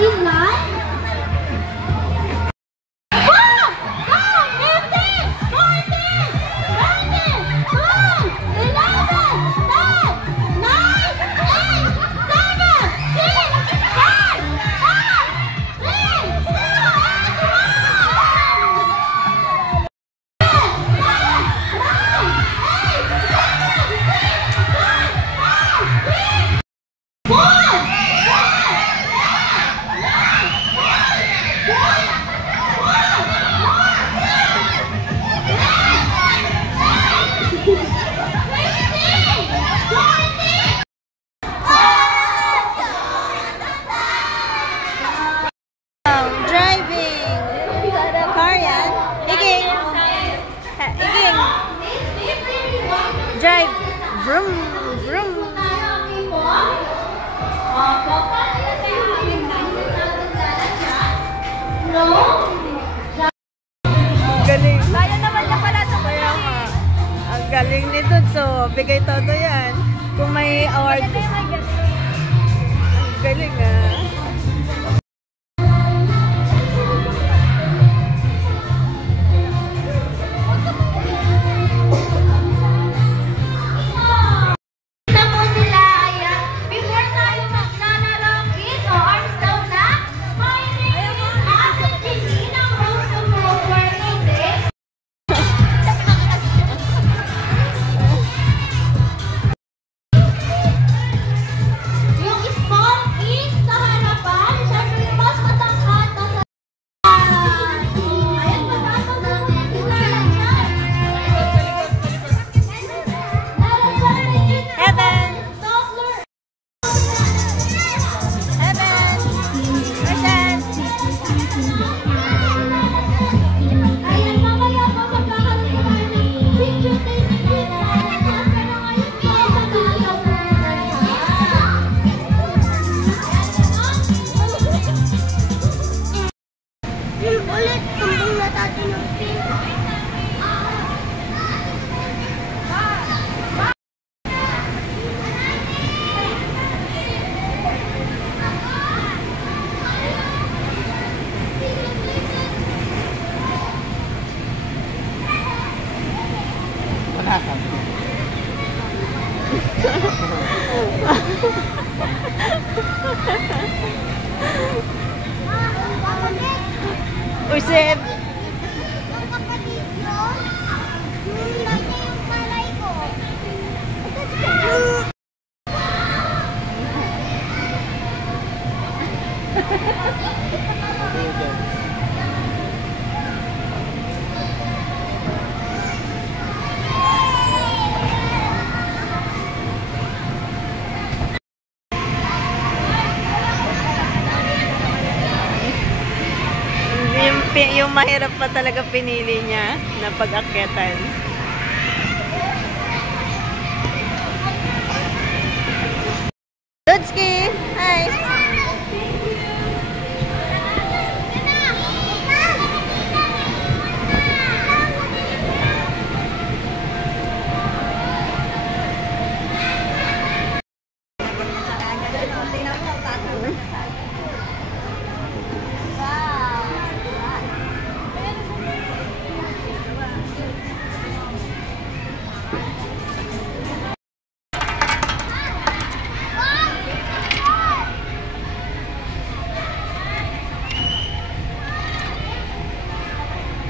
you like? Drive. Vroom, vroom. Galing. Kaya naman niya pala ito. Kaya nga. Ang galing nito. So, bigay todo yan. Kung may award. Ang galing ah. Ulit, kumbang na tayo ng pin. Usip. Yung kapatid ko, yung lagi yung palay ko. Yung mahirap pa talaga pinili niya na pag-akyatan. Dudski! Hi!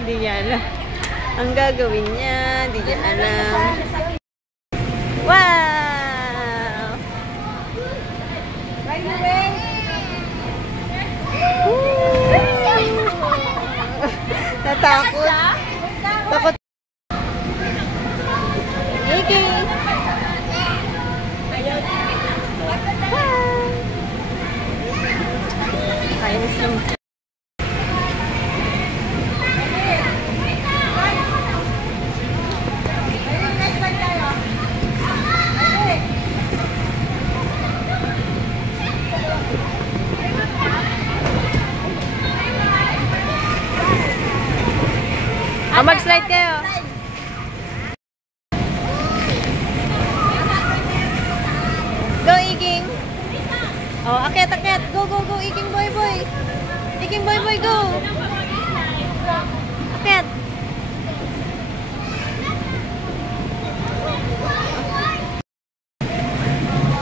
Hindi niya alam. Ang gagawin niya, hindi niya alam. Wow! Natakot. Takot. Iki. Kainis naman. Mag-slide kayo. Go, Iging. Oh, akyat, akyat. Go, go, go, Iging, boy, boy. boy, go! Akit!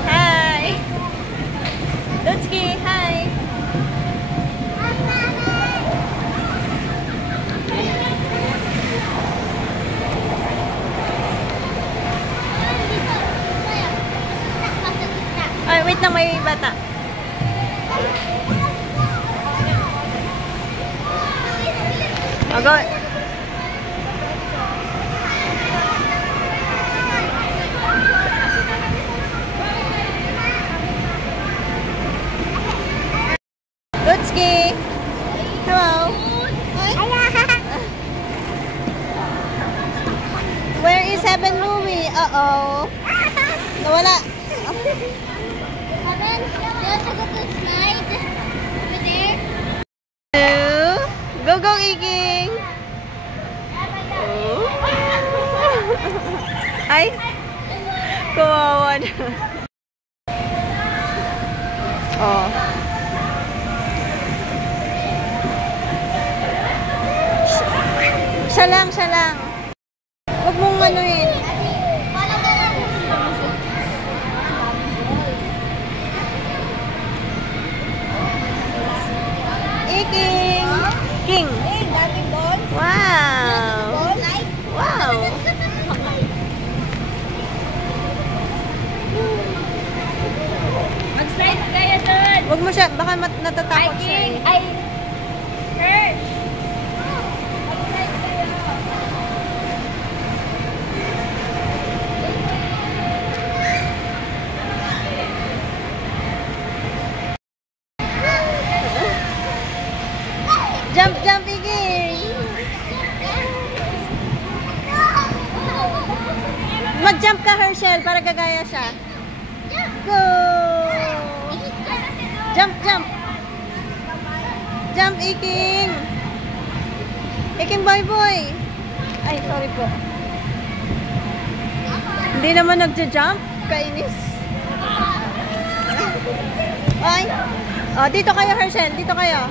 Hi! Lutski, hi! Ay, wait na, may bata. Go. Lutski. Hello. Where is Heaven Louie? Uh-oh. Nawala. Heaven, you want to go to slide? Over there? Go, go, Iging. Ay, kawawa na. Oh. Siya lang, siya lang. Huwag mong anuhin. Iking! King! Wow! Wow! Mag-slide kaya dun! Huwag mo siya, baka natatakot siya eh. Ay! Kurt! Mag-slide kayo! Jump, jump, Iging! Mag-jump ka, Herschel, para gagaya siya. Go! Jump, jump! Jump, Iking! Iking, boy, boy! Ay, sorry po. Hindi naman nagja-jump. Kainis. Ay! Oh, dito kayo, Herschel. Dito kayo.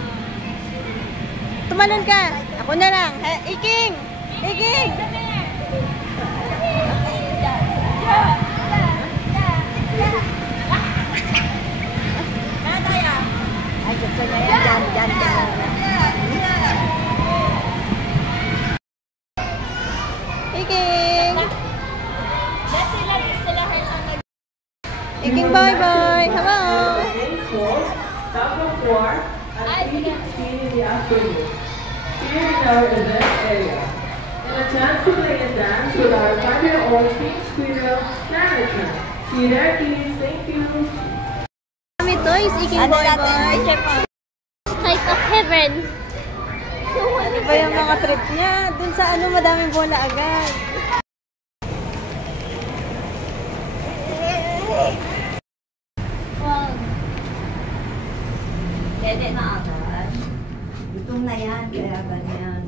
Tumalon ka. Ako na lang. Iking! Iking! Ay, dyan, dyan, dyan, dyan. Iking! Iking, bye-bye. Hello! Number 4, activity in the afternoon. Here in our event area. And a chance to play and dance with our 5-year-old pink squirrel, Nanacha. See you there, kids. Thank you. Kami toys, Iking, boy-boy. Type of heaven! Ano ba yung mga trip niya? Dun sa ano, madaming bola agad. Wow! Dede na agad. Gutom na yan, kaya ganyan.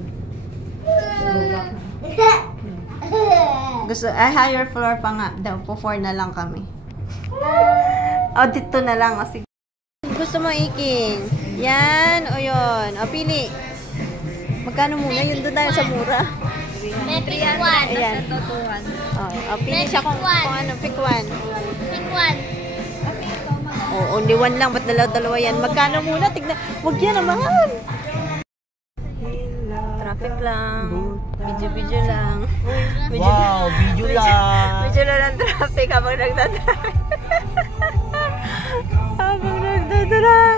Gusto, higher floor pa nga daw. Po 4 na lang kami. O, dito na lang. O, sige. Gusto mo, Iking? Yan o yun. O, pili. Magkano muna? Yun doon tayo sa mura. May pick one. Ayan. O, pili siya kung ano. Pick one. Pick one. O, only one lang. Ba't dalawa yan? Magkano muna? Tignan. Huwag yan, ang mahal. Traffic lang. Video-video lang. Wow, video lang. Video lang ng traffic habang nagdadrive. Habang nagdadrive.